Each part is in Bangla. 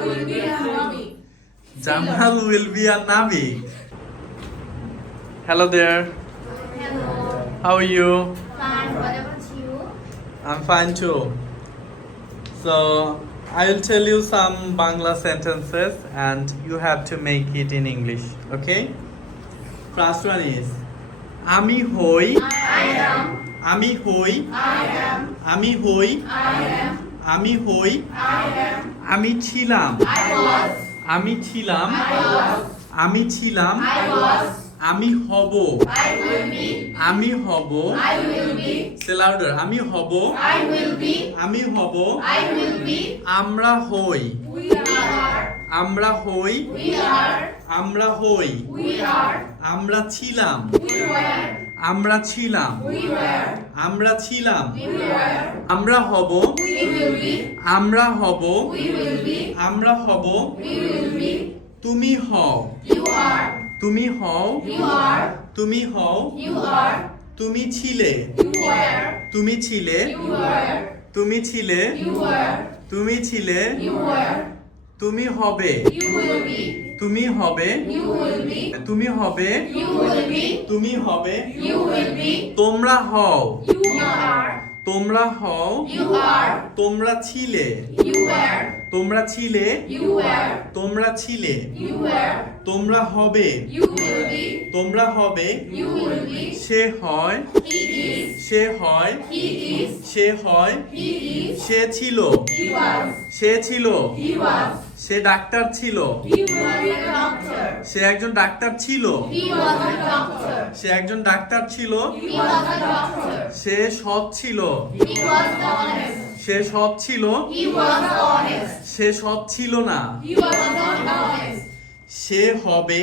will be a Navi. Jamal will be a Navi. Hello there. Hello. How are you? Fine. What about you? I'm fine too. So I will tell you some Bangla sentences and you have to make it in English. Okay? First one is Ami hoi. I am. Ami hoi. I am. Ami hoi. I am. Ami hoi. I am. Ami ছিলাম. I was. আমি ছিলাম. I was. আমি ছিলাম. I was. আমি হব. I will be. আমি হব. I will be. Say louder. আমি হব. I will be. আমি হব. I will be. আমরা হই. We are. আমরা হই. We are. আমরা হই. We are. আমরা ছিলাম. We were. আমরা ছিলাম. We were. আমরা ছিলাম. We were. আমরা হব. We will be. আমরা হব. We will be. আমরা হব. We will be. তুমি হও. You are. তুমি হও. You are. তুমি হও. You are. তুমি ছিলে. You were. তুমি ছিলে. You were. তুমি ছিলে. You were. তুমি ছিলে. You were. তুমি হবে. You will be. তুমি হবে. You will be. তুমি হবে. You will be. তুমি হবে. You will be. তোমরা হও. You are. তোমরা হও. You are. তোমরা ছিলে. You were. তোমরা ছিলে. You were. তোমরা ছিলে. You were. তোমরা হবে. You will be. তোমরা হবে. You will be. সে হয়. He is. সে হয়. He is. সে হয়. He is. সে ছিল. He was. সে ছিল. He was. সে ডাক্তার ছিল. He was a doctor. সে একজন ডাক্তার ছিল. He was a doctor. সে একজন ডাক্তার ছিল. He was a doctor. সে সৎ ছিল. He was honest. সে সৎ ছিল. He was honest. সে সৎ ছিল না. He was not honest. সে হবে.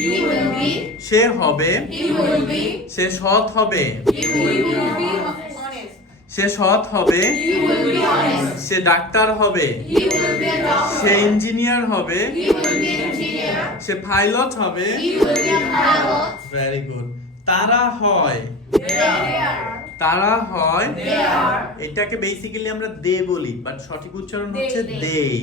He will be. সে হবে. He will be. সে সৎ হবে. He will be honest. সে সৎ হবে. He will be honest. Say doctor হবে. He will be a say doctor. Engineer হবে. He will be an engineer. Say pilot হবে. He will be a pilot. Very good. তারা হয়. They are. তারা হয়. They are. এটাকে বেসিক্যালি আমরা দে বলি বাট সঠিক উচ্চারণ They, হচ্ছে they. দেই।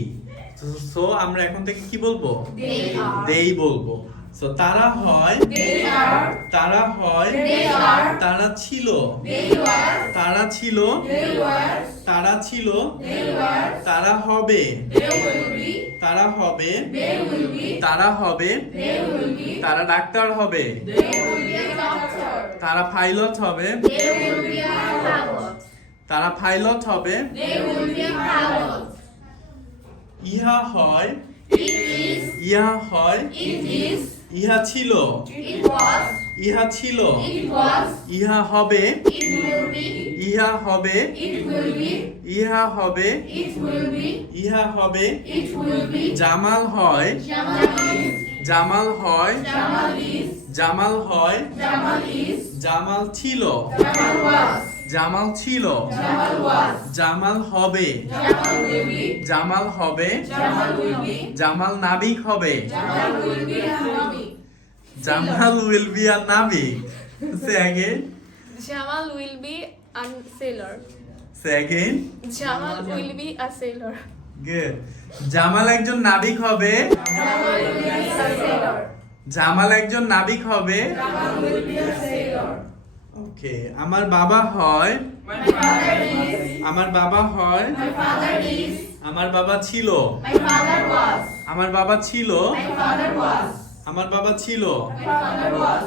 সো আমরা এখন থেকে কি বলবো? They are. দেই বলবো। সো তারা হয়. They are. তারা হয়. They are. তারা ছিল. They were. তারা ছিল. They were. তারা ছিল. They were. তারা হবে. They will be. তারা হবে. They will be. তারা হবে. They will be. তারা ডাক্তার হবে. They will be a doctor. তারা পাইলট হবে. They will be a pilot. তারা পাইলট হবে. They will be a pilot. ইহা হয়. It is. ইহা হয়. It is. ইহা ছিল. It was. ইহা ছিল. It was. ইহা হবে. It will be. ইহা হবে. It will be. ইহা হবে. It will be. ইহা হবে. It will be. জামাল হয়. Jamal is. জামাল হয়. Jamal is. জামাল হয়. Jamal is. জামাল ছিল. Jamal was. জামাল ছিল. Jamal was. জামাল হবে. Jamal will be. জামাল হবে. Jamal will be. জামাল নাবিক হবে. Jamal will be a Navi. Jamal will be a নাবিক। সে again. Jamal will be a sailor. সে again. Jamal will be a sailor. Good. Jamal একজন নাবিক হবে। Jamal will be a sailor. Jamal একজন নাবিক হবে। Jamal will be a sailor. ওকে। আমার বাবা হয়। My father is. আমার বাবা হয়। My father is. আমার বাবা ছিল। My father was. আমার বাবা ছিল। My father was. আমার বাবা ছিল। My father was.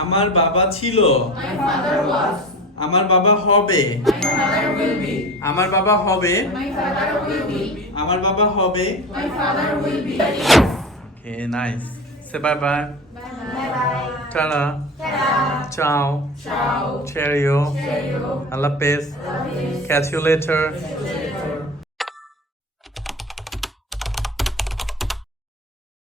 আমার বাবা ছিল। My father was. আমার বাবা হবে। My father will be. আমার বাবা হবে। My father will be. আমার বাবা হবে। My father will be. Okay, nice. Say bye bye. Bye bye. Tata. Ta-da. চাও। Ciao. চেরিও। Cheerio. আল্লাহ হাফেজ। Love you. Catch you later. See you